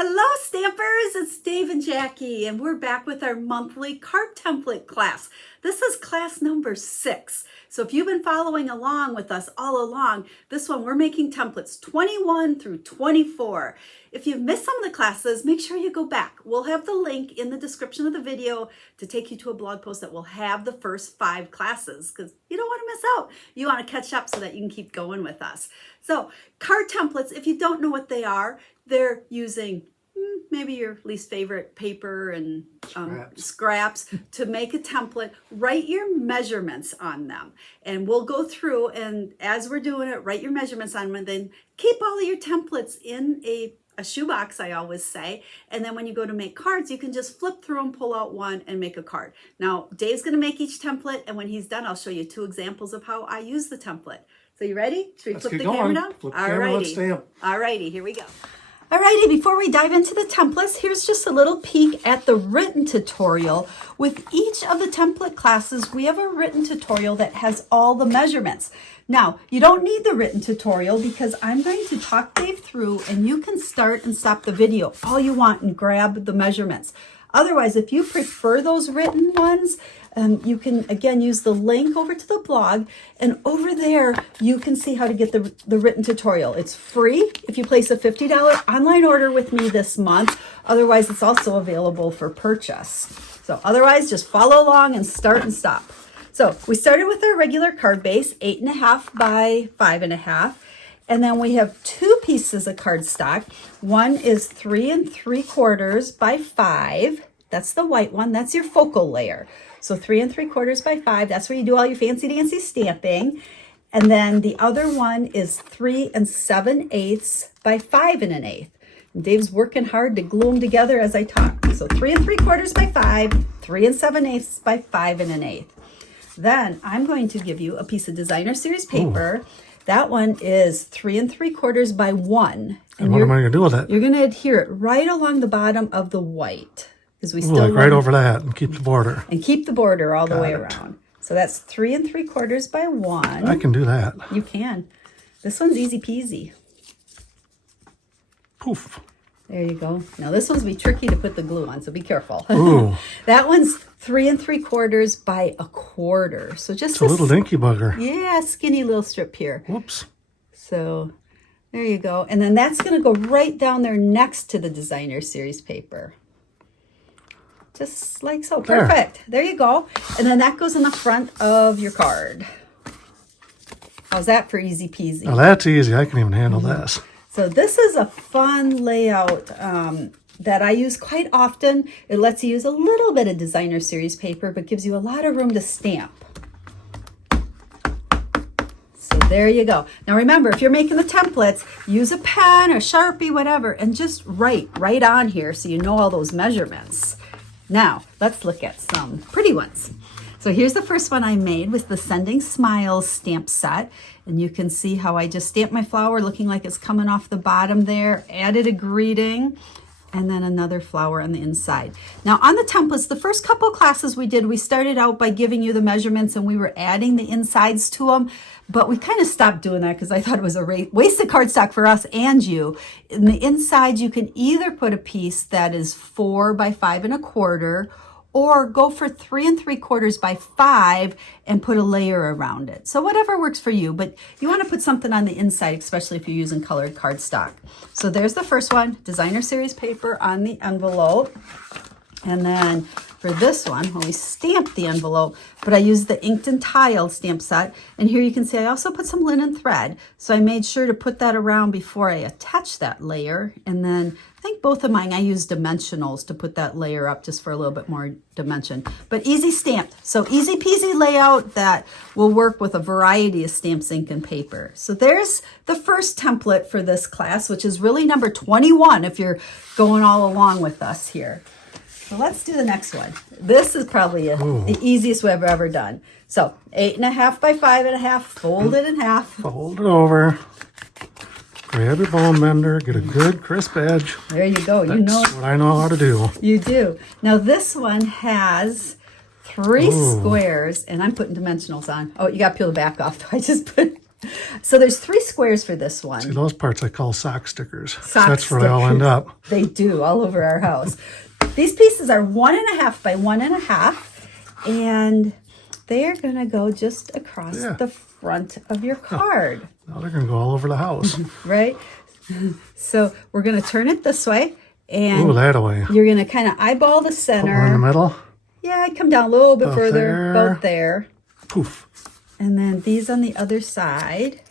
Hello Stampers, it's Dave and Jackie and we're back with our monthly card template class. This is class number 6. So if you've been following along with us all along, this one we're making templates 21 through 24. If you've missed some of the classes, make sure you go back. We'll have the link in the description of the video to take you to a blog post that will have the first 5 classes because you don't want to miss out. You want to catch up so that you can keep going with us. So card templates, if you don't know what they are, they're using maybe your least favorite paper and scraps to make a template. Write your measurements on them. And we'll go through, and as we're doing it, write your measurements on them, and then keep all of your templates in a shoebox, I always say. And then when you go to make cards, you can just flip through and pull out one and make a card. Now, Dave's going to make each template, and when he's done, I'll show you 2 examples of how I use the template. So you ready? Should we flip the camera down? All righty, here we go. Alrighty, before we dive into the templates, here's just a little peek at the written tutorial. With each of the template classes, we have a written tutorial that has all the measurements. Now, you don't need the written tutorial because I'm going to talk Dave through and you can start and stop the video all you want and grab the measurements. Otherwise, if you prefer those written ones, you can, again, use the link over to the blog, and over there, you can see how to get the written tutorial. It's free if you place a $50 online order with me this month. Otherwise, it's also available for purchase. So otherwise, just follow along and start and stop. So we started with our regular card base, 8.5 by 5.5. And then we have 2 pieces of cardstock. One is 3 3/4 by 5. That's the white one. That's your focal layer. So 3 3/4 by 5. That's where you do all your fancy dancy stamping. And then the other one is 3 7/8 by 5 1/8. And Dave's working hard to glue them together as I talk. So 3 3/4 by 5, 3 7/8 by 5 1/8. Then I'm going to give you a piece of designer series paper. Ooh. That one is 3 3/4 by 1. And what am I going to do with it? You're going to adhere it right along the bottom of the white. Because we still like right over that and keep the border. And keep the border all the way around. So that's 3 3/4 by 1. I can do that. You can. This one's easy peasy. Poof. There you go. Now this one's be tricky to put the glue on, so be careful. Ooh. That one's 3 3/4 by 1/4. So just it's a little dinky bugger. Yeah, skinny little strip here. Whoops. So there you go. And then that's going to go right down there next to the designer series paper. Just like so. Perfect. There you go. And then that goes in the front of your card. How's that for easy peasy? Now that's easy. I can even handle this. So this is a fun layout that I use quite often. It lets you use a little bit of designer series paper, but gives you a lot of room to stamp. So there you go. Now remember, if you're making the templates, use a pen or Sharpie, whatever, and just write right on here so you know all those measurements. Now, let's look at some pretty ones. So here's the first one I made with the Sending Smiles stamp set. And you can see how I just stamped my flower looking like it's coming off the bottom there, added a greeting, and then another flower on the inside. Now on the templates, the first couple classes we did, we started out by giving you the measurements and we were adding the insides to them, but we kind of stopped doing that because I thought it was a waste of cardstock for us and you. In the inside, you can either put a piece that is 4 by 5 1/4, or go for 3 3/4 by 5 and put a layer around it. So whatever works for you, but you want to put something on the inside, especially if you're using colored cardstock. So there's the first one, designer series paper on the envelope. And then for this one, well, we stamped the envelope, but I used the inked and tiled stamp set. And here you can see I also put some linen thread. So I made sure to put that around before I attach that layer. And then I think both of mine, I used dimensionals to put that layer up just for a little bit more dimension. But easy stamped. So easy peasy layout that will work with a variety of stamps, ink, and paper. So there's the first template for this class, which is really number 21 if you're going all along with us here. So let's do the next one. This is probably the easiest we've ever done. So 8.5 by 5.5, fold it in half. Fold it over. Grab your bone bender, get a good crisp edge. There you go. You know what I know how to do. You do. Now this one has 3 squares, and I'm putting dimensionals on. Oh, you got to peel the back off. I just put So there's 3 squares for this See, one. those parts I call sock stickers. Sock That's where they all end stickers. up. They do all over our house. These pieces are 1.5 by 1.5, and they are going to go just across the front of your card. Now they're going to go all over the house. Right? So we're going to turn it this way, and Ooh, that way. you're going to kind of eyeball the Put center. one in the middle. Yeah, I'd come down a little bit About further, there. about there. Poof. And then these on the other side.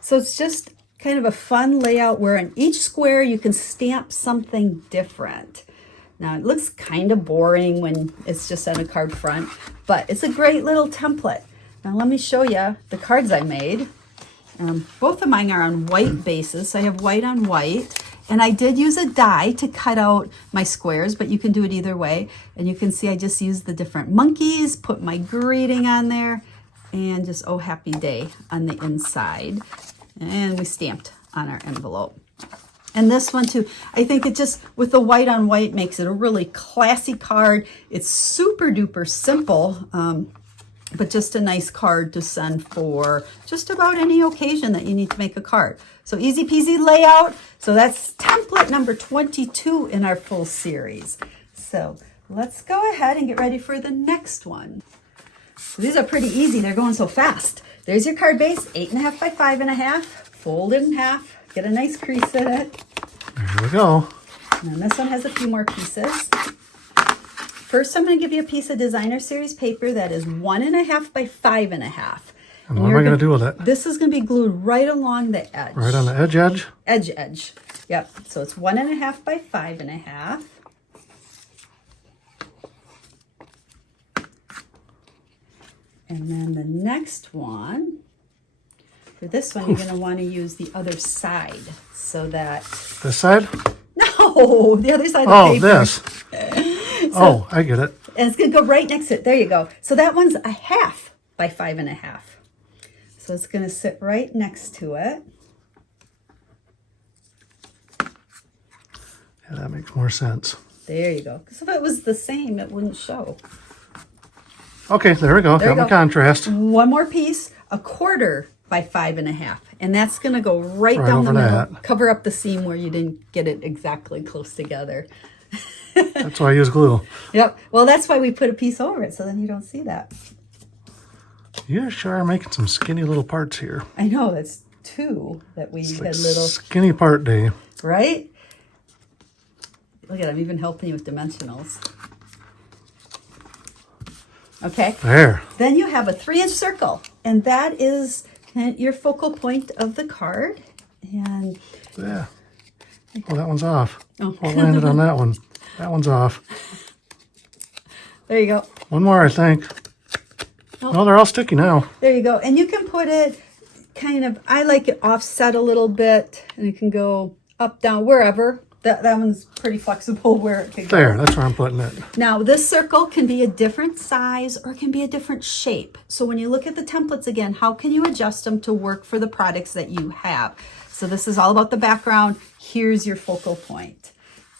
So it's just kind of a fun layout where in each square you can stamp something different. Now it looks kind of boring when it's just on a card front, but it's a great little template. Now let me show you the cards I made. Both of mine are on white bases. So I have white on white. And I did use a die to cut out my squares, but you can do it either way. And you can see I just used the different monkeys, put my greeting on there, and just oh happy day on the inside. And we stamped on our envelope. And this one too, I think it just, with the white on white, makes it a really classy card. It's super duper simple, but just a nice card to send for just about any occasion that you need to make a card. So easy peasy layout. So that's template number 22 in our full series. So let's go ahead and get ready for the next one. So these are pretty easy. They're going so fast. There's your card base, 8.5 by 5.5. Fold it in half. Get a nice crease in it. There we go. And then this one has a few more pieces. First, I'm going to give you a piece of designer series paper that is 1.5 by 5.5. And what am I going to do with it? This is going to be glued right along the edge. Right on the edge edge? Edge. Yep. So it's 1.5 by 5.5. And then the next one, for this one, you're going to want to use the other side so that... This side? No, the other side of the Oh, paper. this. Oh, I get it. And it's going to go right next to it. There you go. So that one's 1/2 by 5.5. So it's going to sit right next to it. Yeah, that makes more sense. There you go. Because if it was the same, it wouldn't show. Okay, there we go. There Got you my go. contrast. One more piece, 1/4 by 5.5. And that's going to go right down the over middle. that. Cover up the seam where you didn't get it exactly close together. That's why I use glue. Yep. Well, that's why we put a piece over it, so then you don't see that. You sure are making some skinny little parts here. I know, that's 2 that we It's had like little, skinny part day. right? Look at it, I'm even helping you with dimensionals. Okay. There. Then you have a 3-inch circle, and that is your focal point of the card. And Yeah. Oh, that one's off. Oh. What landed on that one? That one's off. there you go. One more, I think. Oh. No, they're all sticky now. There you go. And you can put it kind of, I like it offset a little bit, and it can go up, down, wherever. That one's pretty flexible where it can go. There, that's where I'm putting it. Now, this circle can be a different size or it can be a different shape. So when you look at the templates again, how can you adjust them to work for the products that you have? So this is all about the background. Here's your focal point.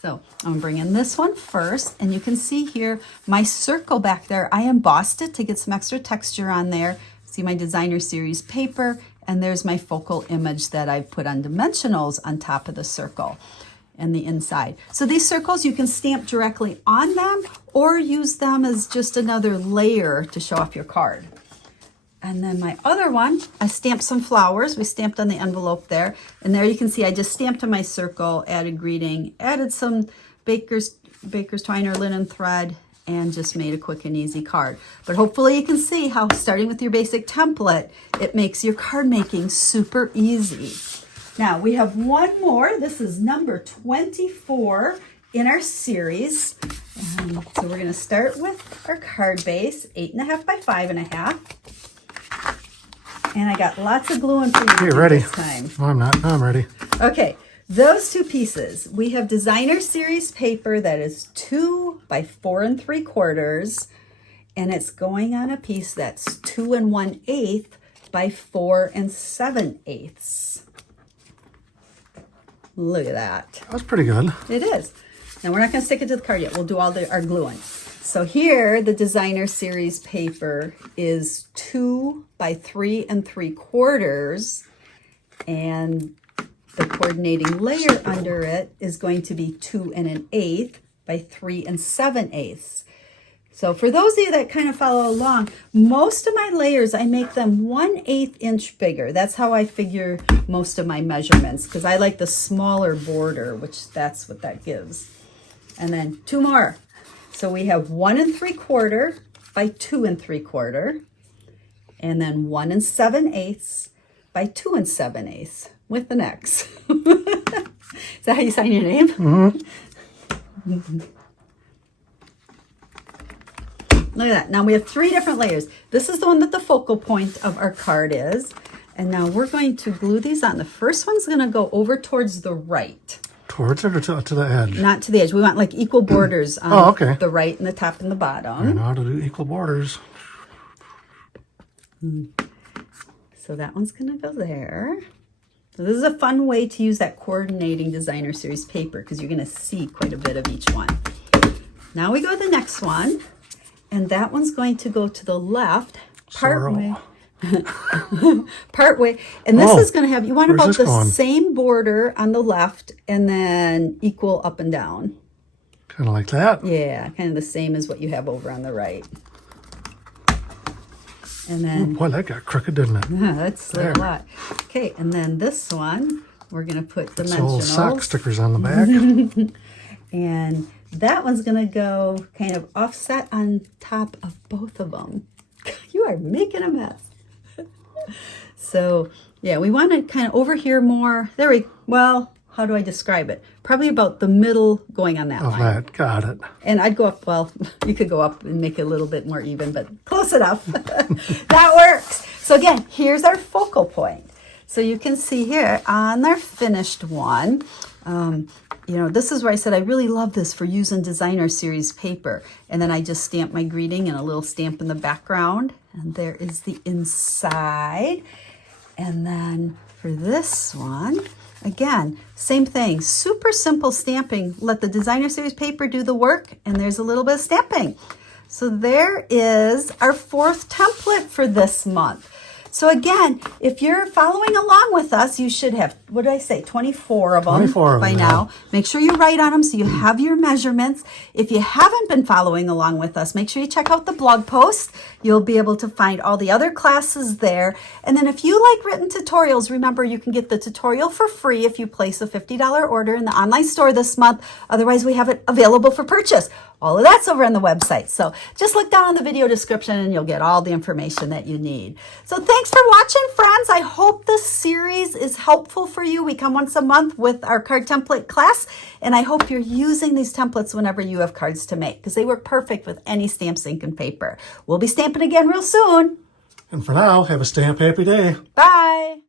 So I'm bringing this one first, and you can see here my circle back there. I embossed it to get some extra texture on there. See my designer series paper, and there's my focal image that I've put on dimensionals on top of the circle and the inside. So these circles, you can stamp directly on them or use them as just another layer to show off your card. And then my other one, I stamped some flowers. We stamped on the envelope there. And there you can see I just stamped on my circle, added greeting, added some baker's twine or linen thread, and just made a quick and easy card. But hopefully you can see how starting with your basic template, it makes your card making super easy. Now we have one more. This is number 24 in our series. So we're going to start with our card base, 8.5 by 5.5. And I got lots of glue and for you ready. this time. No, I'm not. No, I'm ready. Okay, those 2 pieces. We have designer series paper that is 2 by 4 3/4, and it's going on a piece that's 2 1/8 by 4 7/8. Look at that. That's pretty good. It is. Now we're not going to stick it to the card yet. We'll do all our gluing. So here, the designer series paper is 2 by 3 3/4, and the coordinating layer under it is going to be 2 1/8 by 3 7/8. So for those of you that kind of follow along, most of my layers, I make them 1/8 inch bigger. That's how I figure most of my measurements, because I like the smaller border, which that's what that gives. And then 2 more. So we have 1 3/4 by 2 3/4, and then 1 7/8 by 2 7/8 with an X. Is that how you sign your name? Mm-hmm. Look at that. Now we have 3 different layers. This is the one that the focal point of our card is. And now we're going to glue these on. The first one's going to go over towards the right. Towards it or to the edge? Not to the edge. We want like equal borders on the right and the top and the bottom. I know how to do equal borders. So that one's going to go there. So this is a fun way to use that coordinating designer series paper, because you're going to see quite a bit of each one. Now we go to the next one. And that one's going to go to the left, part way. And this is going to have, you want about the same border on the left and then equal up and down. Kind of like that? Yeah, kind of the same as what you have over on the right. And then... Oh, boy, that got crooked, didn't it? Yeah, that's a lot. Okay, and then this one, we're going to put dimensionals. Little sock stickers on the back. And that one's going to go kind of offset on top of both of them. You are making a mess. So, yeah, we want to kind of over here more. Well, how do I describe it? Probably about the middle going on that line. That, got it. And I'd go up, well, you could go up and make it a little bit more even, but close enough. That works. So again, here's our focal point. So you can see here on our finished one, you know, this is where I said I really love this for using designer series paper. And then I just stamp my greeting and a little stamp in the background. And there is the inside. And then for this one, again, same thing. Super simple stamping. Let the designer series paper do the work. And there's a little bit of stamping. So there is our 4th template for this month. So again, if you're following along with us, you should have, what did I say, 24 of them 24 by now. Make sure you write on them so you have your measurements. If you haven't been following along with us, make sure you check out the blog post. You'll be able to find all the other classes there. And then if you like written tutorials, remember you can get the tutorial for free if you place a $50 order in the online store this month. Otherwise, we have it available for purchase. All of that's over on the website. So just look down on the video description and you'll get all the information that you need. So thanks for watching, friends. I hope this series is helpful for you. We come once a month with our card template class, and I hope you're using these templates whenever you have cards to make, because they work perfect with any stamps, ink, and paper. We'll be stamping again real soon. And for now, have a stamp happy day. Bye.